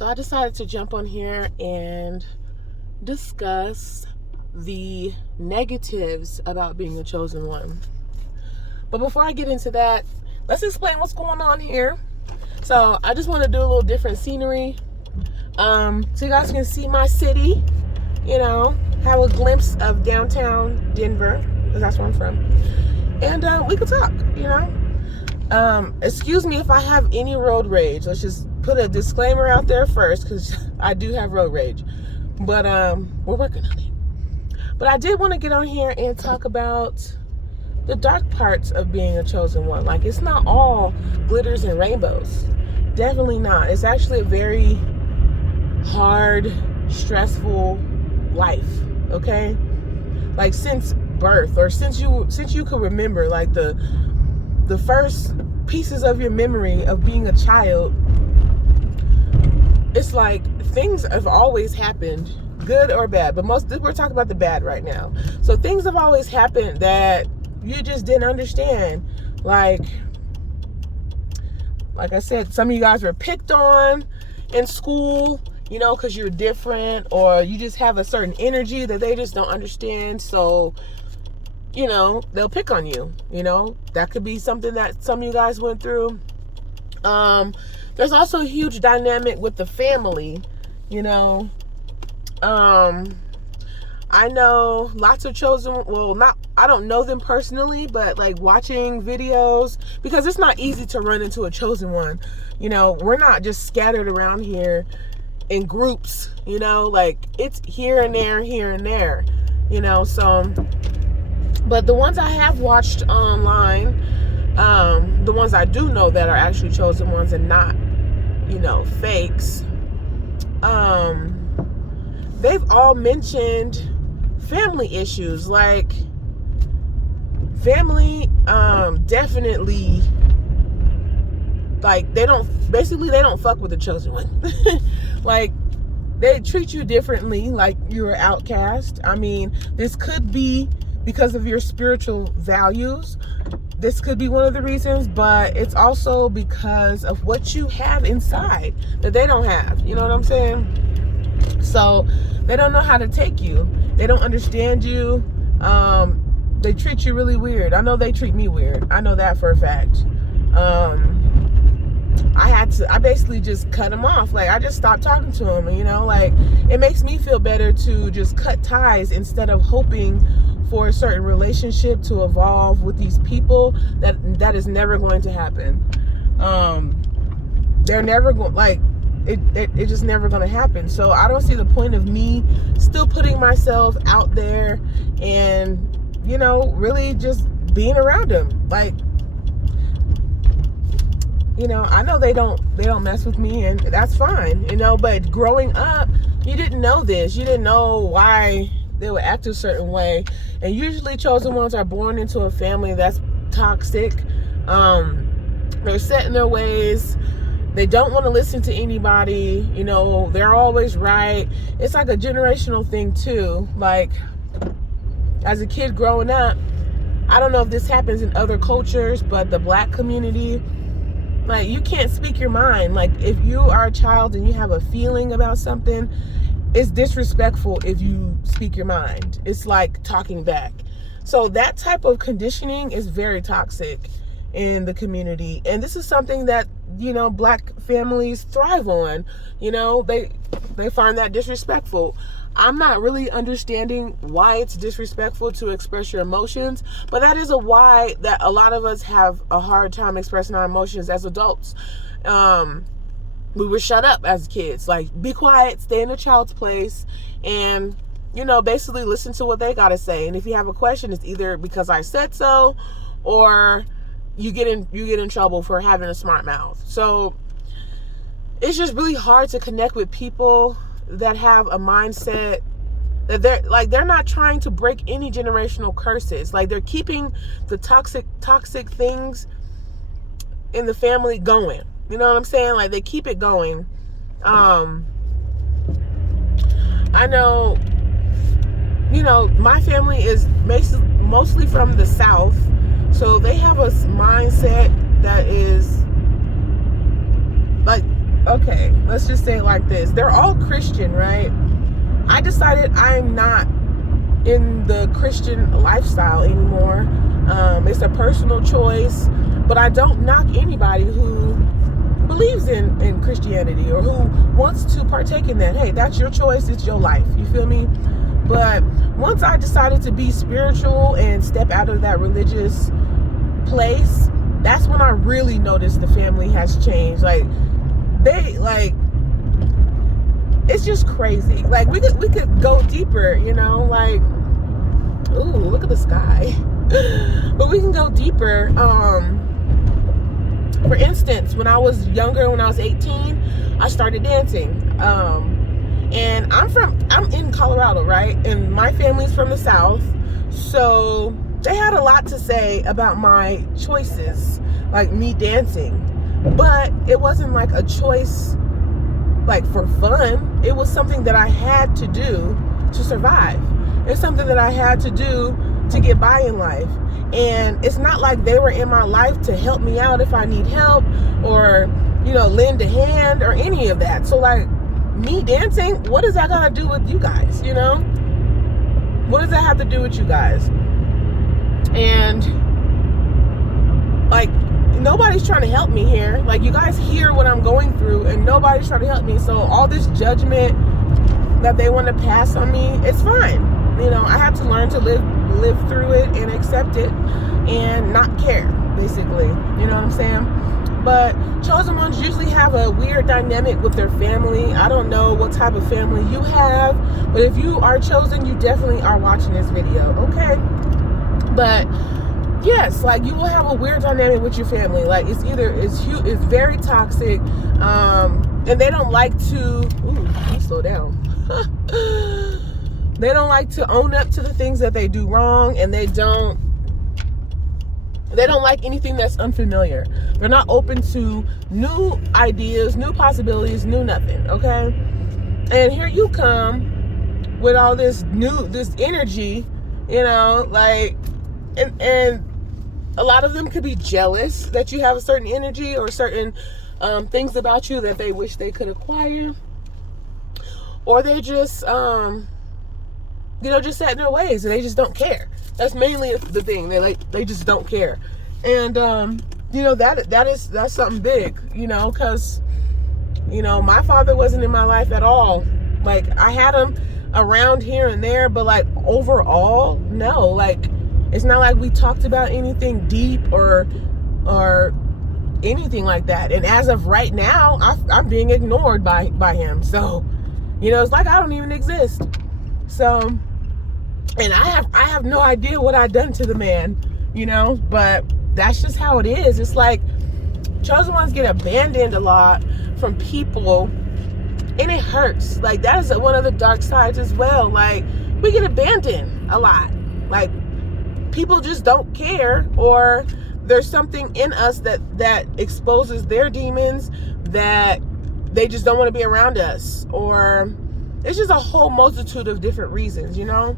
So I decided to jump on here and discuss the negatives about being a chosen one. But before I get into that, let's explain what's going on here. So I just want to do a little different scenery. So you guys can see my city, have a glimpse of downtown Denver, because that's where I'm from. And we could talk, Excuse me if I have any road rage. Let's just put a disclaimer out there first, because I do have road rage. But we're working on it. But I did want to get on here and talk about the dark parts of being a chosen one. Like, it's not all glitters and rainbows. Definitely not. It's actually a very hard, stressful life, okay? Like, since birth, or since you could remember, like the first pieces of your memory of being a child, it's like things have always happened, good or bad, but we're talking about the bad right now. So things have always happened that you just didn't understand. Like I said, some of you guys were picked on in school, because you're different, or you just have a certain energy that they just don't understand. So, they'll pick on you. That could be something that some of you guys went through. There's also a huge dynamic with the family. I know lots of chosen, I don't know them personally, but like watching videos, because it's not easy to run into a chosen one. We're not just scattered around here in groups, like it's here and there, so, but the ones I have watched online, the ones I do know that are actually chosen ones and not, fakes, they've all mentioned family issues. Like, family, definitely, like, they don't fuck with the chosen one. Like, they treat you differently, like you're an outcast. I mean, this could be because of your spiritual values. This could be one of the reasons, but it's also because of what you have inside that they don't have. You know what I'm saying? So they don't know how to take you. They don't understand you. They treat you really weird. I know they treat me weird. I know that for a fact. I basically just cut them off. Like, I just stopped talking to them, like, it makes me feel better to just cut ties instead of hoping for a certain relationship to evolve with these people. That is never going to happen. They're never going, like, it's just never going to happen. So I don't see the point of me still putting myself out there and, really just being around them. Like, I know they don't mess with me, and that's fine, but growing up, you didn't know this. You didn't know why they would act a certain way. And usually chosen ones are born into a family that's toxic. They're set in their ways. They don't want to listen to anybody. They're always right. It's like a generational thing too. Like, as a kid growing up, I don't know if this happens in other cultures, but the Black community, like, you can't speak your mind. Like, if you are a child and you have a feeling about something, it's disrespectful if you speak your mind. It's like talking back. So that type of conditioning is very toxic in the community. And this is something that, Black families thrive on. They find that disrespectful. I'm not really understanding why it's disrespectful to express your emotions, but that is a why that a lot of us have a hard time expressing our emotions as adults. We were shut up as kids. Like, be quiet, stay in a child's place, and, basically listen to what they got to say. And if you have a question, it's either because I said so, or you get in trouble for having a smart mouth. So it's just really hard to connect with people that have a mindset that they're not trying to break any generational curses. Like, they're keeping the toxic things in the family going. You know what I'm saying? Like, they keep it going. I know, my family is mostly from the South, so they have a mindset that is like okay, let's just say it like this. They're all Christian, right? I decided I'm not in the Christian lifestyle anymore. It's a personal choice, but I don't knock anybody who believes in Christianity or who wants to partake in that. Hey, that's your choice. It's your life. You feel me? But once I decided to be spiritual and step out of that religious place, that's when I really noticed the family has changed. Like, it's just crazy. Like, we could go deeper, you know, like, ooh, look at the sky. But we can go deeper. For instance, when I was younger, when I was 18, I started dancing. And I'm in Colorado, right? And my family's from the South. So they had a lot to say about my choices, like me dancing. But it wasn't like a choice like for fun. It was something that I had to do to survive. It's something that I had to do to get by in life. And it's not like they were in my life to help me out if I need help or, you know, lend a hand or any of that. So like, me dancing, what does that got to do with you guys, you know? What does that have to do with you guys? And like, nobody's trying to help me here. Like, you guys hear what I'm going through and nobody's trying to help me. So all this judgment that they want to pass on me, it's fine. You know, I have to learn to live through it and accept it and not care, basically. You know what I'm saying? But chosen ones usually have a weird dynamic with their family. I don't know what type of family you have, but if you are chosen, you definitely are watching this video, okay? But yes, like, you will have a weird dynamic with your family. Like, it's very toxic, and they don't like to, let me slow down. They don't like to own up to the things that they do wrong, and they don't like anything that's unfamiliar. They're not open to new ideas, new possibilities, new nothing, okay? And here you come with all this energy, you know, like, and a lot of them could be jealous that you have a certain energy or certain things about you that they wish they could acquire. Or they just, just set in their ways and they just don't care. That's mainly the thing. They just don't care. And, that's something big, you know, because, you know, my father wasn't in my life at all. Like, I had him around here and there, but like overall, no, like, it's not like we talked about anything deep or anything like that. And as of right now, I'm being ignored by him. So, you know, it's like I don't even exist. So, and I have no idea what I've done to the man, you know, but that's just how it is. It's like chosen ones get abandoned a lot from people, and it hurts. Like, that is one of the dark sides as well. Like, we get abandoned a lot. Like, people just don't care, or there's something in us that exposes their demons that they just don't want to be around us, or it's just a whole multitude of different reasons, you know?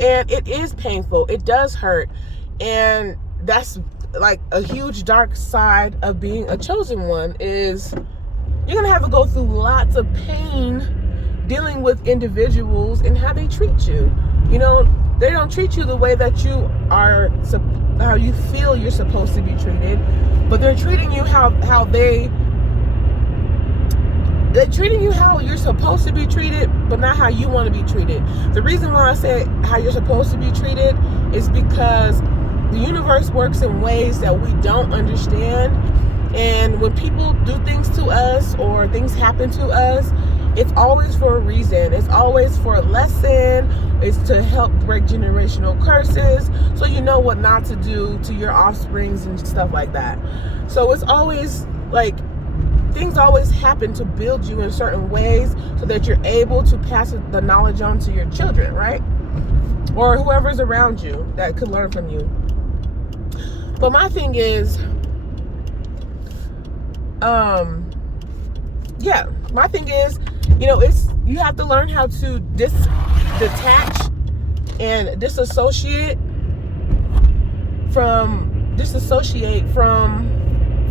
And it is painful. It does hurt. And that's like a huge dark side of being a chosen one, is you're going to have to go through lots of pain dealing with individuals and how they treat you. You know, they don't treat you the way that you are, how you feel you're supposed to be treated, but they're treating you they're treating you how you're supposed to be treated, but not how you want to be treated. The reason why I say how you're supposed to be treated is because the universe works in ways that we don't understand. And when people do things to us or things happen to us, it's always for a reason. It's always for a lesson. It's to help break generational curses, so you know what not to do to your offsprings and stuff like that. So it's always like, things always happen to build you in certain ways so that you're able to pass the knowledge on to your children, right? Or whoever's around you that could learn from you. But my thing is, my thing is, you know, you have to learn how to detach and disassociate from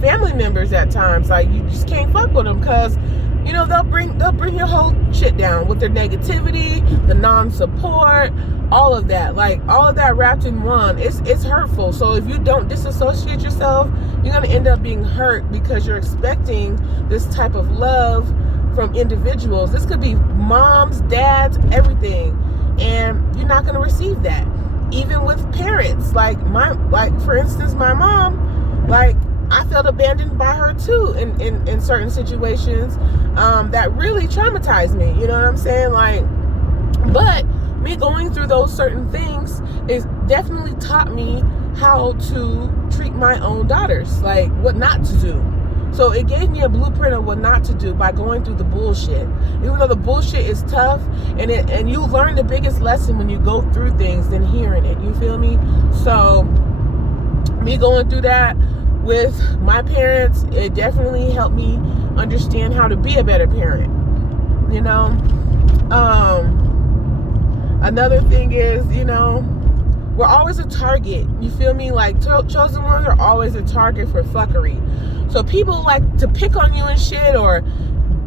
family members at times. Like, you just can't fuck with them because, you know, they'll bring your whole shit down with their negativity, the non-support, all of that. Like, all of that wrapped in one. It's hurtful. So if you don't disassociate yourself, you're gonna end up being hurt because you're expecting this type of love from individuals. This could be moms, dads, everything, and you're not gonna receive that. Even with parents, like for instance, my mom, like, I felt abandoned by her too in certain situations that really traumatized me. You know what I'm saying? Like, but me going through those certain things is definitely taught me how to treat my own daughters, like what not to do. So it gave me a blueprint of what not to do by going through the bullshit. Even though the bullshit is tough, and you learn the biggest lesson when you go through things than hearing it. You feel me? So me going through that with my parents, it definitely helped me understand how to be a better parent. You know, another thing is, you know, we're always a target. You feel me? Like, chosen ones are always a target for fuckery. So people like to pick on you and shit, or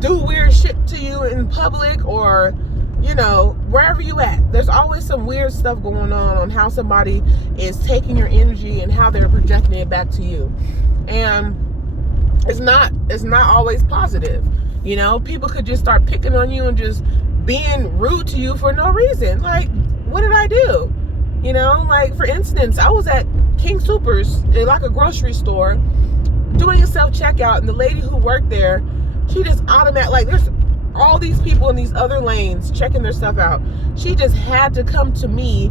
do weird shit to you in public, or, you know, wherever you at. There's always some weird stuff going on how somebody is taking your energy and how they're projecting it back to you. And it's not always positive. You know, people could just start picking on you and just being rude to you for no reason. Like, what did I do? You know, like, for instance, I was at King Soopers, like a grocery store, doing a self-checkout, and the lady who worked there, she just automatically, like, there's all these people in these other lanes checking their stuff out. She just had to come to me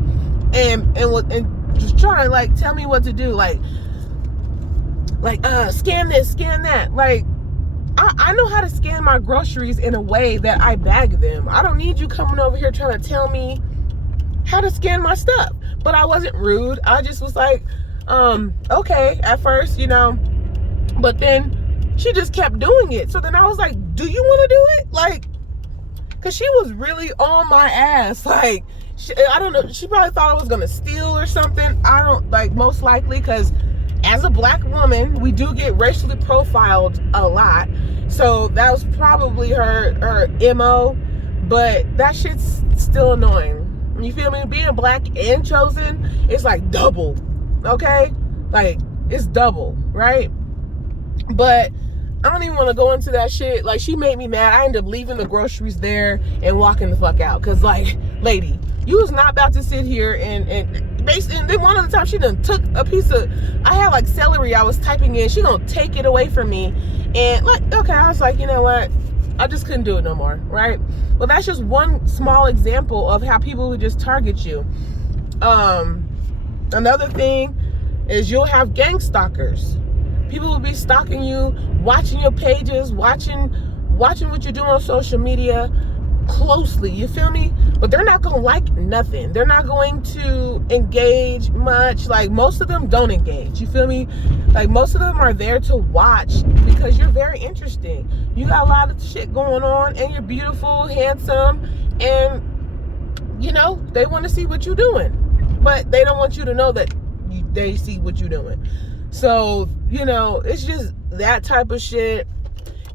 and just try to, like, tell me what to do. Like, scan this, scan that. Like, I know how to scan my groceries in a way that I bag them. I don't need you coming over here trying to tell me how to scan my stuff. But I wasn't rude. I just was like, okay, at first, you know. But then she just kept doing it. So then I was like, do you want to do it? Like, because she was really on my ass. Like, I don't know. She probably thought I was going to steal or something. I don't, like, most likely, because as a black woman, we do get racially profiled a lot. So that was probably her MO. But that shit's still annoying. You feel me? Being black and chosen, it's like double. Okay? Like, it's double, right? But I don't even want to go into that shit. Like, she made me mad. I ended up leaving the groceries there and walking the fuck out. Because, like, lady, you was not about to sit here and then one of the times she done took a piece of, I had like celery I was typing in. She gonna take it away from me. And like, okay, I was like, you know what? I just couldn't do it no more, right? Well, that's just one small example of how people would just target you. Another thing is you'll have gang stalkers. People will be stalking you, watching your pages, watching what you're doing on social media closely. You feel me? But they're not going to like nothing. They're not going to engage much. Like, most of them don't engage. You feel me? Like, most of them are there to watch because you're very interesting. You got a lot of shit going on, and you're beautiful, handsome, and, you know, they want to see what you're doing. But they don't want you to know that they see what you're doing. So, you know, it's just that type of shit.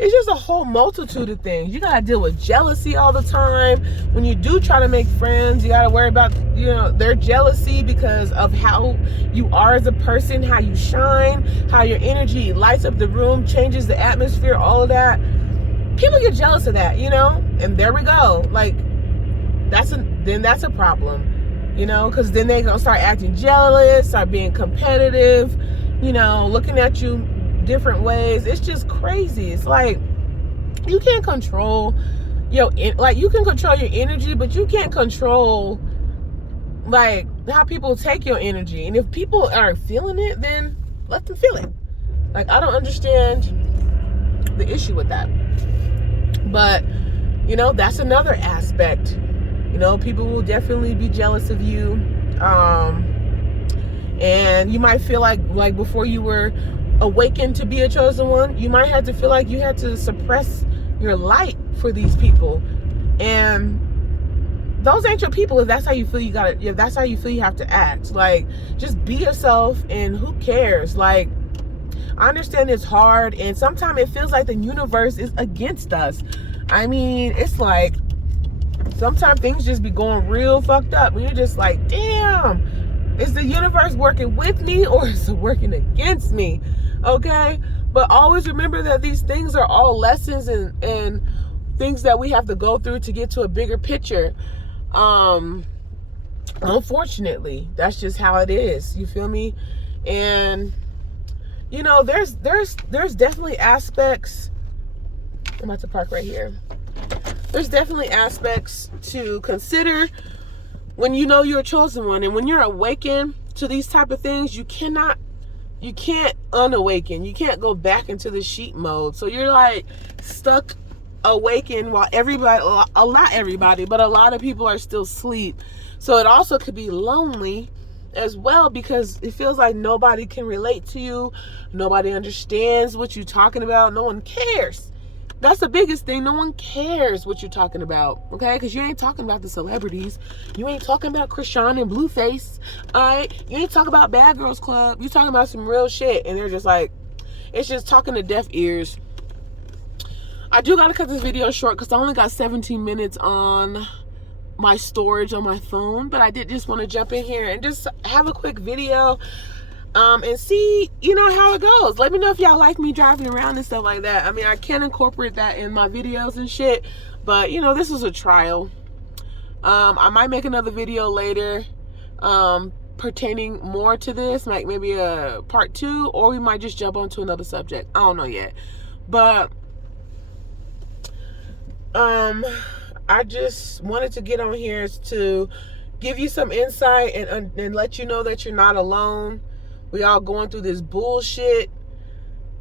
It's just a whole multitude of things. You gotta deal with jealousy all the time. When you do try to make friends, you gotta worry about, you know, their jealousy because of how you are as a person, how you shine, how your energy lights up the room, changes the atmosphere, all of that. People get jealous of that, you know? And there we go. Like, that's a problem, you know? Because then they gonna start acting jealous, start being competitive, you know, looking at you different ways. It's just crazy. It's like, you can't control you can control your energy, but you can't control like how people take your energy. And if people are feeling it, then let them feel it. Like, I don't understand the issue with that. But, you know, that's another aspect. You know, people will definitely be jealous of you. And you might feel like before you were awakened to be a chosen one, you might have to feel like you had to suppress your light for these people. And those ain't your people if that's how you feel if that's how you feel you have to act. Like, just be yourself, and who cares? Like, I understand it's hard, and sometimes it feels like the universe is against us. I mean, it's like sometimes things just be going real fucked up, and you're just like, damn, is the universe working with me or is it working against me? Okay? But always remember that these things are all lessons and things that we have to go through to get to a bigger picture. Unfortunately, that's just how it is. You feel me? And you know, there's definitely aspects. I'm about to park right here. There's definitely aspects to consider when you know you're a chosen one, and when you're awakened to these type of things, you can't unawaken. You can't go back into the sheep mode. So you're like stuck awakened while everybody, not everybody, but a lot of people are still asleep. So it also could be lonely as well, because it feels like nobody can relate to you. Nobody understands what you're talking about. No one cares. That's the biggest thing. No one cares what you're talking about, okay? Because you ain't talking about the celebrities. You ain't talking about Krishan and Blueface, all right? You ain't talking about Bad Girls Club. You talking about some real shit, and they're just like, it's just talking to deaf ears. I do gotta cut this video short because I only got 17 minutes on my storage on my phone, but I did just want to jump in here and just have a quick video and see, you know, how it goes. Let me know if y'all like me driving around and stuff like that. I mean, I can incorporate that in my videos and shit, but you know, this is a trial. I might make another video later pertaining more to this, like maybe a part 2, or we might just jump onto another subject. I don't know yet, but I just wanted to get on here to give you some insight and let you know that you're not alone. We all going through this bullshit,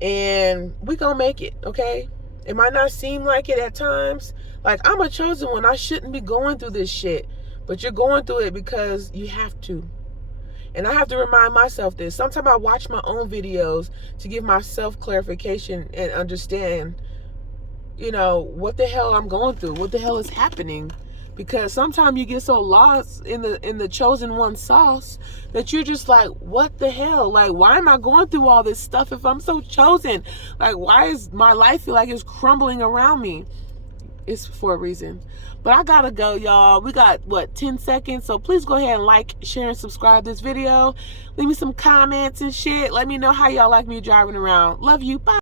and we gonna make it, okay? It might not seem like it at times. Like, I'm a chosen one. I shouldn't be going through this shit. But you're going through it because you have to. And I have to remind myself this. Sometimes I watch my own videos to give myself clarification and understand, you know, what the hell I'm going through, what the hell is happening. Because sometimes you get so lost in the chosen one sauce that you're just like, what the hell? Like, why am I going through all this stuff if I'm so chosen? Like, why is my life feel like it's crumbling around me? It's for a reason. But I gotta go, y'all. We got, what, 10 seconds? So please go ahead and like, share, and subscribe this video. Leave me some comments and shit. Let me know how y'all like me driving around. Love you. Bye.